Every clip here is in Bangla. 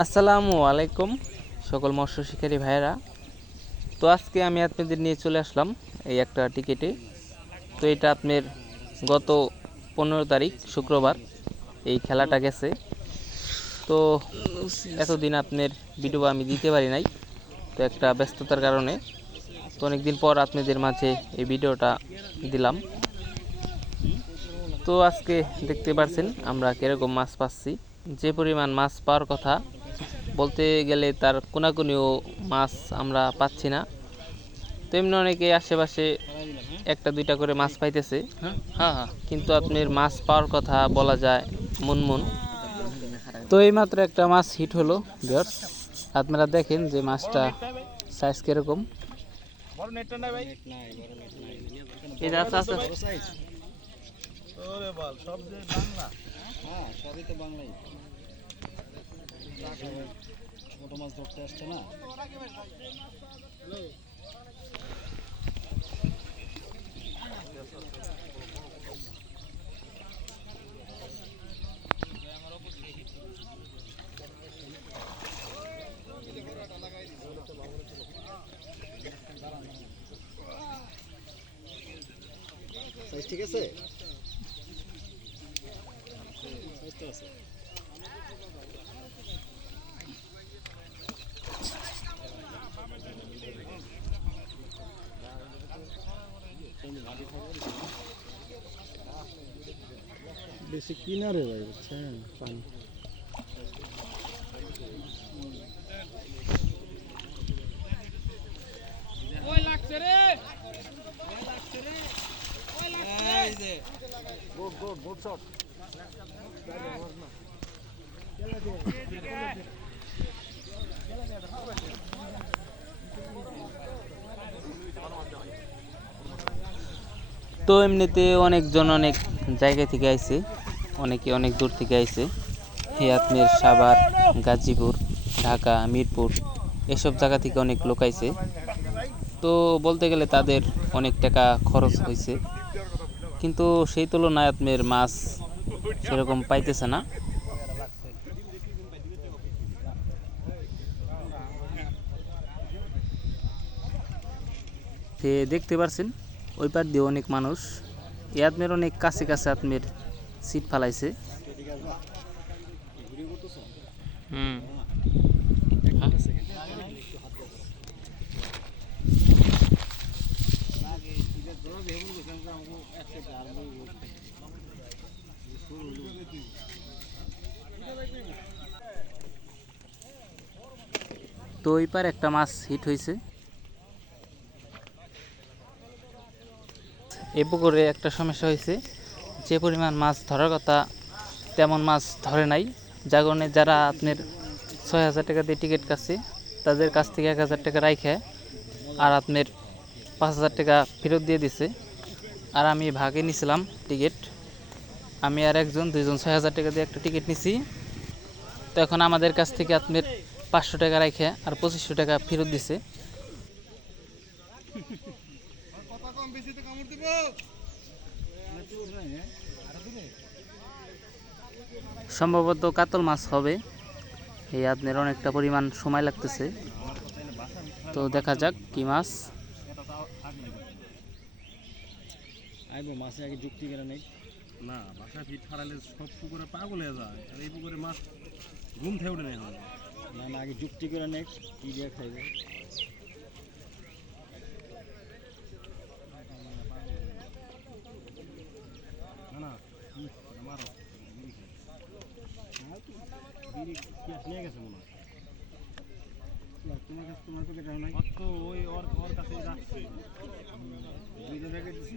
আসসালামু আলাইকুম সকল মৎস্য শিকারী ভাইয়েরা। তো আজকে আমি আপনাদের নিয়ে চলে আসলাম এই একটা টিকেটে। তো এটা আপনার গত 15 তারিখ শুক্রবার এই খেলাটা গেছে। তো এতদিন আপনার ভিডিও আমি দিতে পারি নাই, তো একটা ব্যস্ততার কারণে। তো অনেকদিন পর আপনাদের মাঝে এই ভিডিওটা দিলাম। তো আজকে দেখতে পাচ্ছেন আমরা কীরকম মাছ পাচ্ছি। যে পরিমাণ মাছ পাওয়ার কথা বলতে গেলে তার কোনাকুনিও মাছ আমরা পাচ্ছি না। তো এমনি অনেকে আশেপাশে একটা দুইটা করে মাছ পাইতেছে, কিন্তু আপনার মাছ পাওয়ার কথা বলা যায় মুনমুন। তো এইমাত্র একটা মাছ হিট হলো ভিউয়ার্স, আপনারা দেখেন যে মাছটা সাইজ কিরকম। ছোট মাছ ধরতে আসছে না। ঠিক আছে, বেশি কিনারে ভাই, বুঝছেন পানি। তো এমনিতে অনেকজন অনেক জায়গা থেকে আইছে, অনেকে অনেক দূর থেকে আইছে। আপনার সাভার, গাজীপুর, ঢাকা, মিরপুর এসব জায়গা থেকে অনেক লোক আইছে। তো বলতে গেলে তাদের অনেক টাকা খরচ হয়েছে, কিন্তু সেই তুলনায় আপনার মাছ সেরকম পাইতেছে না। দেখতে পাচ্ছেন ওই পার দিয়ে অনেক মানুষ, আপনার অনেক কাছে কাছে আপনার সিট ফালাইছে। তো ওই পার একটা মাছ হিট হয়েছে। এ পুকুরে একটা সমস্যা হয়েছে, যে পরিমাণ মাছ ধরার কথা তেমন মাছ ধরে নাই। যার কারণে যারা আপনার 6,000 টাকা দিয়ে টিকিট কাটছে তাদের কাছ থেকে 1,000 টাকা রাইখে আর আপনার 5,000 টাকা ফেরত দিয়ে দিছে। আর আমি ভাগে নিয়েছিলাম টিকিট, আমি আর একজন দুইজন 6,000 টাকা দিয়ে একটা টিকিট নিছি। তো এখন আমাদের কাছ থেকে আপনার 500 টাকা রাইখে আর 2500 টাকা ফেরত দিছে। সম্ভবত কাতল মাছ হবে, এই আপনার অনেকটা পরিমাণ সময় লাগতেছে। তো দেখা যাক কি মাছ। মাছে আগে যুক্তি করে নেই না, বাসা ফিট ফাড়ালে সব পুকুরে পাগল হয়ে যায়, আর এই পুকুরে মাছ ঘুম থেকে উঠে নেই। না না, আগে যুক্তি করে নেই কি দিয়ে খাইবে। না না মারো, নিয়ে গেছে মনে হয়। তোমার কাছে, তোমার পকেটে নাই তো, ওই ওর কাছে যাচ্ছে, দুইজন রেখে দিছি।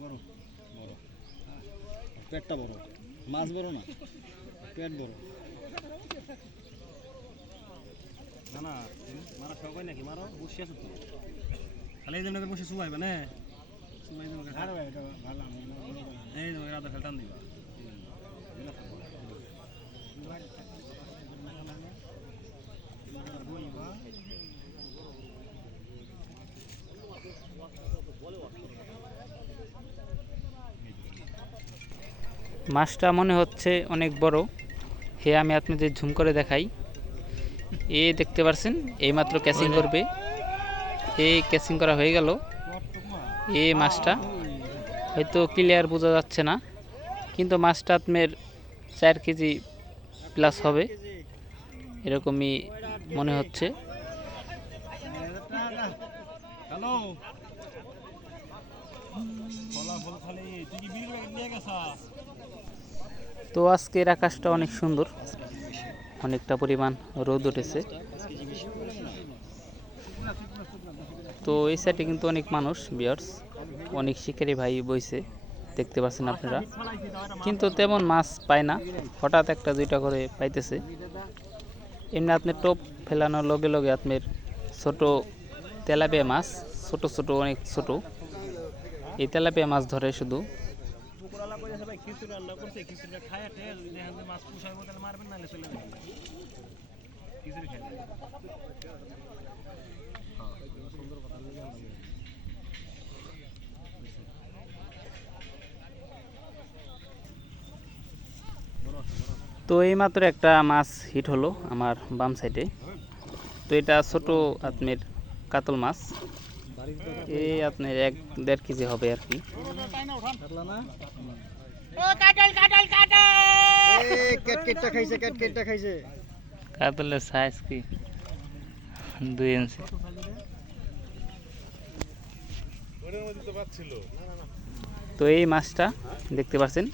বড় বড়, পেটটা বড়, মাছ বড় না, পেট বড়। না না মারা খাওয়া নাকি, মারো বসে আছো তো, খালি এই জন্য বসে শুবাইবে না, শুবাই দেবো এই রাধা খেল টান দিবা। মাছটা মনে হচ্ছে অনেক বড়। আমি আপনাদের ঝুম করে দেখাই। দেখতে পাচ্ছেন এইমাত্র ক্যাচিং করবে। ক্যাচিং করা হয়ে গেল। মাছটা হয়তো ক্লিয়ার বোঝা যাচ্ছে না, কিন্তু মাছটা আপনার 4 কেজি প্লাস হবে এরকমই মনে হচ্ছে। হ্যালো ফলাফল খালি তুই কি বিল প্যাকেট নিয়ে গেছাস? তো আজকের আকাশটা অনেক সুন্দর, অনেকটা পরিমাণ রোদ উঠেছে। তো এই সাইডে কিন্তু অনেক মানুষ, ভিউয়ার্স, অনেক শিকারী ভাই বইছে, দেখতে পাচ্ছেন আপনারা, কিন্তু তেমন মাছ পায় না, হঠাৎ একটা দুইটা করে পাইতেছে। এমনি আপনি টোপ ফেলানোর লগে লগে আপনার ছোট তেলাপিয়া মাছ, ছোট ছোট অনেক ছোট, এই তেলাপিয়া মাছ ধরে শুধু। পুকুরালা কইছে ভাই খিচুড়ি রান্না করছে, খিচুড়িটা খায় তে দেখেন যে মাছ পুষাইবো তাহলে মারবেন নালে চলে যাবেন। খিচুড়ি খায় সুন্দর কথা তো এইমাত্র একটা মাছ হিট হলো আমার বাম সাইডে। তো এটা ছোট আপনার কাতল মাছ, আপনার 1-1.5 কেজি হবে আর কি। কাতলের সাইজ কি 2 ইঞ্চি। তো এই মাছটা দেখতে পাচ্ছেন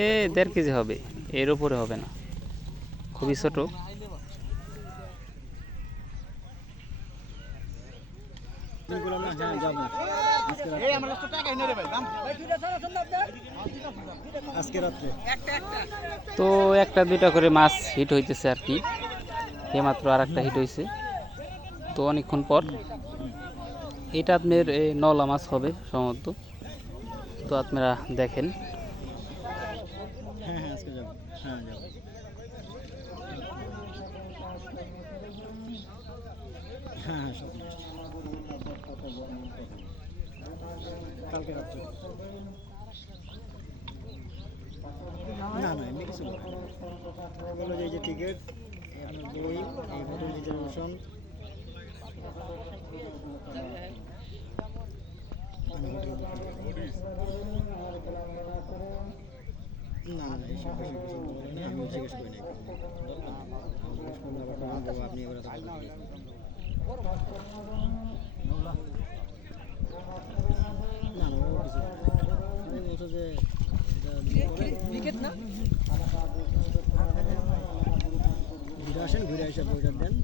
1.5 কেজি হবে, এর উপরে হবে না, খুবই ছোট। তো একটা দুইটা করে মাছ হিট হইতেছে আর কি, মাত্র আর একটা হিট হয়েছে। তো অনেকক্ষণ পর এটা আপনার নলা মাছ হবে সম্ভবত। তো আপনারা দেখেন। কালকে রাত্রে না না এমনি কিছু বললো যে এই যে টিকিট, আপনার বই, এই হোটেল রিজার্ভেশন, না না এইসব বিষয়ে কিছু বলেন না, আমিও জিজ্ঞেস করি নাই। আপনি এবার না না ও কিছু বলছো যে ঘুরে আসেন, ঘুরে এসে বইটা দেন।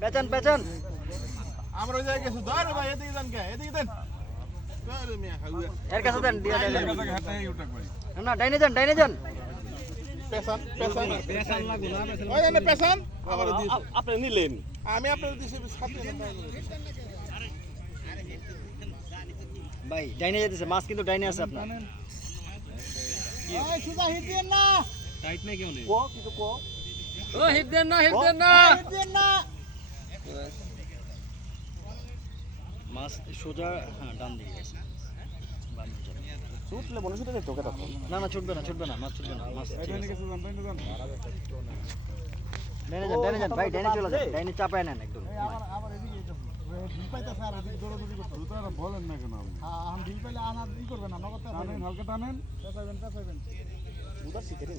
পেছন পেছন আমরা ওই জায়গায় গেছি ধর ভাই এদিকে যান কে এদিকে দেন ধর মিয়া খাওয়া এর কাছে দেন দিয়া দেন হাতে উঠা করি না ডাইনে যান ডাইনে যান পেছন পেছন পেছান লাগু না পেছান ওই জানে পেছন আবার দিস আপনি নিলেন আমি আপনাদের দিছি সাথে ভাই ডাইনে যেতেছে মাছ, কিন্তু ডাইনে আছে আপনার। ওই সুদা হিট দেন না টাইট নাই কেউ নেই ও কিছু কো ও হিট দেন না হিট দেন না হিট দেন না মাছ সোজা, হ্যাঁ ডান দিকে গেছে। ছুটলে মনে ছুটে যেত কেটা না না ছুটবে না, ছুটবে না, মাছ ছুটবে না, মাছ ঠিক আছে। গেছে জান ডাইনে যান ডাইনে যান ভাই, ডাইনে চলে যান, ডাইনে চাপায় নেন একদম। আবার এদিকে যেতে বিল পাইতা স্যার এদিকে দৌড়াদৌড়ি করতে তো আর বলেন না কেন আম বিল পাইলে আনার ই করবেন না নগদ টানেন হালকা টানেন পেছাইবেন উদার শিখে নি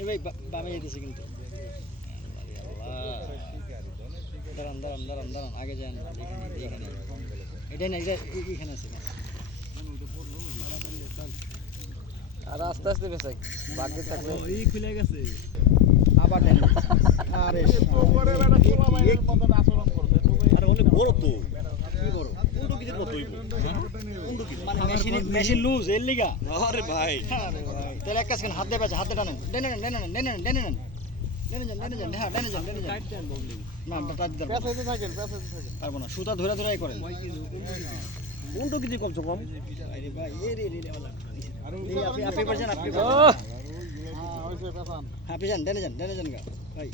এই ভাই বামে যেতেছে কিন্তু। দাঁড়ান দাঁড়ান দাঁড়ান দাঁড়ান, আগে যান, এখানে এটাই না, এখানে আছে মাছ। আর আস্তে আস্তে বেচাই বাকি থাকবে। এই খুলে গেছে আবার ডাইনে আরে তো করে বেটা পোলা ভাইয়ের মত আচরণ করবে আরে অনেক বড় তো কি বড়, কোন কেজির মত হইব মানে মেশিন লুজ এর লিগা। আরে ভাই তাহলে এক কাজ করেন, হাত দিয়ে বেচা, হাতে টানেন, ডাইনে নেন ডাইনে নেন ডাইনে নেন ডাইনে নেন। ডানে যান হ্যাঁ ডানে যান না টাচ দেন পেছাইতে থাকেন পেছাইতে থাকেন পারবো না সুতা ধরে ধরে করেন কোনটা কিছু কমছে কম আরে ভাই এ রে রে আরে এই আপনি পারছেন আপনি হ্যাঁ ওইসে পেছান আপনি যান ডানে যান গা ভাই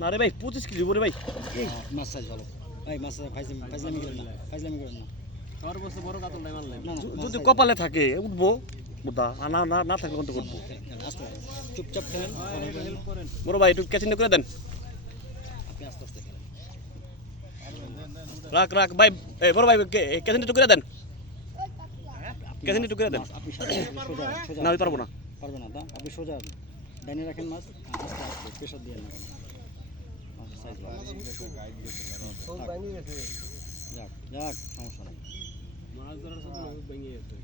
না রে ভাই 25 কেজি করে ভাই এই মাছ সাইজ ভালো ভাই মাছ ফাইজলামি করেন না তোর বসে বড় কাতল নাই মারলাম না না যদি কপালে থাকে উঠবো বুদা না না না থাকলে কোনটা করবো আস্তে চুপচাপ খেলেন হেল্প করেন বড় ভাই একটু ক্যাচিংটা করে দেন আপনি আস্তে আস্তে খেলেন রাখ রাখ ভাই এই বড় ভাই ক্যাচিংটা একটু করে দেন ক্যাচিংটা একটু করে দেন আপনি সোজা সোজা না আমি পারবো না পারবেন না আপনি সোজা ডাইনে রাখেন মাছ আস্তে আস্তে প্রেশার দিয়ে না সাইজ যাক যাক সমস্যা নাই মাছ ধরার সাথে ভেঙে গেছে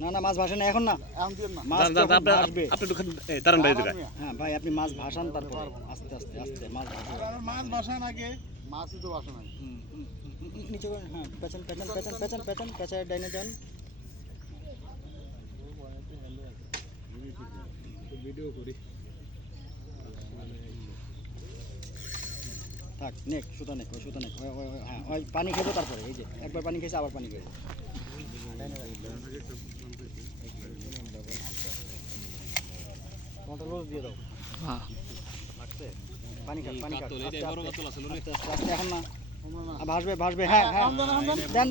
না না মাছ ভাসে না এখন না আম দিন না মাছ যখন ভাসবে আপনি একটু দাঁড়ান ভাই দিকে হ্যাঁ ভাই আপনি মাছ ভাসান তারপর আস্তে আস্তে আস্তে মাছ ভাসান মাছ বাসান আগে মাছই তো বাসা নাই নিচে করেন হ্যাঁ পেছন পেছায় ডাইনে যান ভিডিও করি থাক নেক সুতা নেক হ্যাঁ ওই পানি খেবো তারপরে এই যে একবার পানি খেয়েছে আবার পানি খেয়েছে লুজ দিয়ে দাও হ্যাঁ পানি খাক কাতল এই বড় কাতল আছে রে আস্তে এখন না ভাসবে হ্যাঁ দেন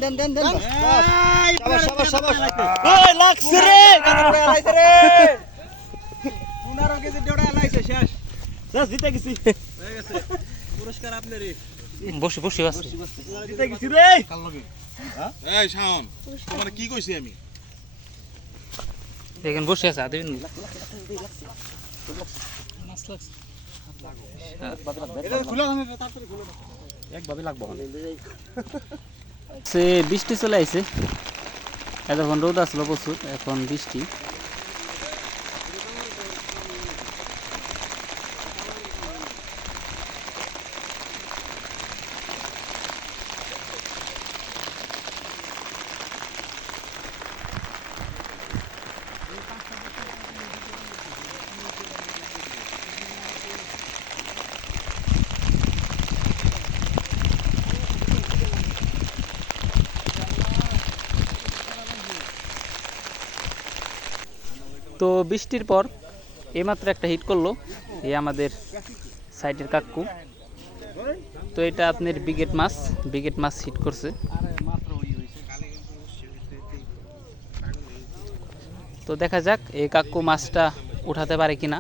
শাবাশ ওই লাগছে রে কাতল আলাইছে রে 15 কেজি ডোড়া আলাইছে শেষ জিতে গেছি হয়ে গেছে পুরস্কার আপনারই বসে বসে আছে জিতে গেছি রে এই শাওন তোমার কি কইছি আমি এখানে বসে আছে আদিন মাছ লাগছে এটা খুলে দেন তাড়াতাড়ি খুলে দাও একভাবে লাগবো সে বৃষ্টি চলে আইছে এতক্ষণ রোদ আসলো প্রচুর এখন বৃষ্টি তো বৃষ্টির পর এইমাত্র একটা হিট করলো এই আমাদের সাইডের কাকু তো এটা আপনার ব্রিগেড মাছ হিট করছে তো দেখা যাক এই কাকু মাছটা উঠাতে পারে কিনা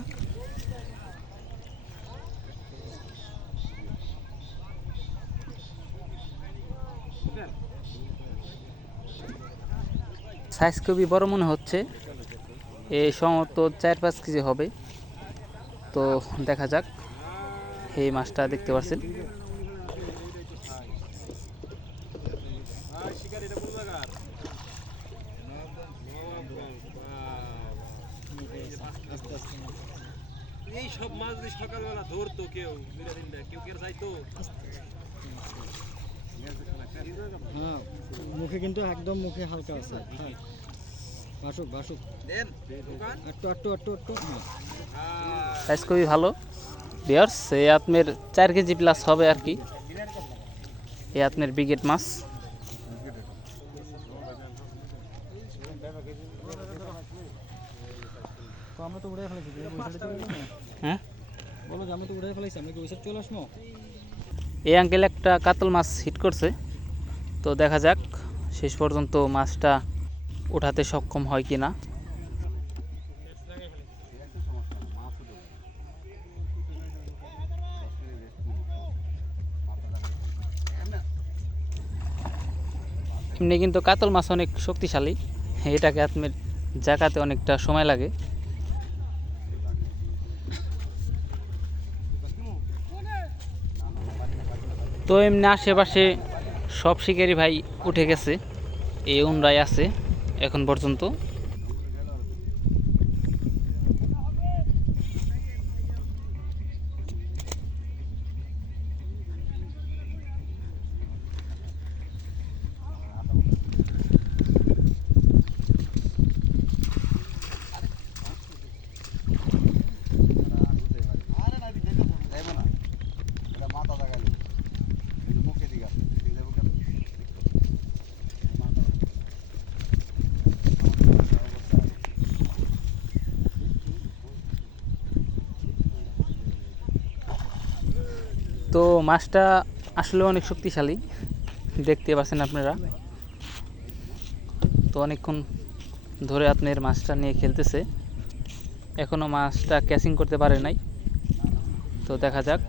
সাইজ খুবই বড় মনে হচ্ছে এই সম্ভবত 4-5 কেজি হবে তো দেখা যাক এই মাছটা দেখতে পাচ্ছেন এই সব মাছ যদি সকালবেলা ধরতো কেউ কেউ যাইতো হ্যাঁ মুখে কিন্তু একদম মুখে হালকা আছে বাসুক দেন একটু সাইজ খুবই ভালো বিয়ার্স এই আপনার 4 কেজি প্লাস হবে আর কি এই আপনার ব্রিগেড মাছ আমরা তো উড়ে ফেলেছি হ্যাঁ বলো যে আমি তো উড়ে ফেলেছি আমরা কি ওই সাইড চলে আসবো এই আঙ্কেল একটা কাতল মাছ হিট করছে তো দেখা যাক শেষ পর্যন্ত মাছটা উঠাতে সক্ষম হয় কিনা এমনি কিন্তু কাতল মাছ অনেক শক্তিশালী এটাকে আপনার জাকাতে অনেকটা সময় লাগে তো এমনি আশেপাশে সব শিকারি ভাই উঠে গেছে এই উনরাই আছে এখন পর্যন্ত তো মাছটা আসলে অনেক শক্তিশালী, দেখতে পাচ্ছেন আপনারা। তো অনেকক্ষণ ধরে আপনার মাছটা নিয়ে খেলতেছে, এখনও মাছটা ক্যাচিং করতে পারে নাই। তো দেখা যাক।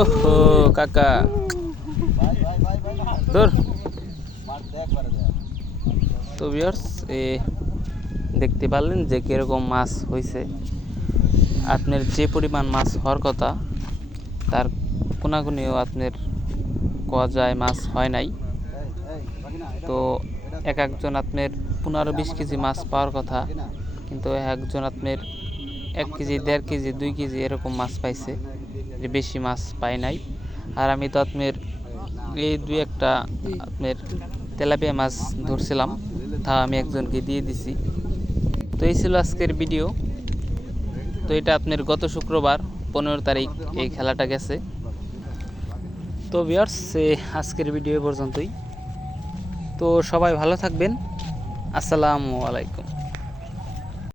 ওহো কাকা, দূর। তো ভিউয়ার্স, দেখতে পারলেন যে কীরকম মাছ হয়েছে। আপনার যে পরিমাণ মাছ হওয়ার কথা তার কোনাকুনিও আপনার কোয়া যায় মাছ হয় নাই। তো এক একজন আপনার 15-20 কেজি মাছ পাওয়ার কথা, কিন্তু একজন আপনার 1 কেজি, 1.5 কেজি, 2 কেজি এরকম মাছ পাইছে, বেশি মাছ পাই নাই। আর আমি তো আপনার এই 2-1টা আপনার তেলাপিয়া মাছ ধরছিলাম, তা আমি একজনকে দিয়ে দিছি। তো এই ছিল আজকের ভিডিও। তো এটা আপনার গত শুক্রবার 15 তারিখ এই খেলাটা গেছে। তো ভিউয়ার্স, আজকের ভিডিও পর্যন্তই। তো সবাই ভালো থাকবেন। আসসালামু আলাইকুম।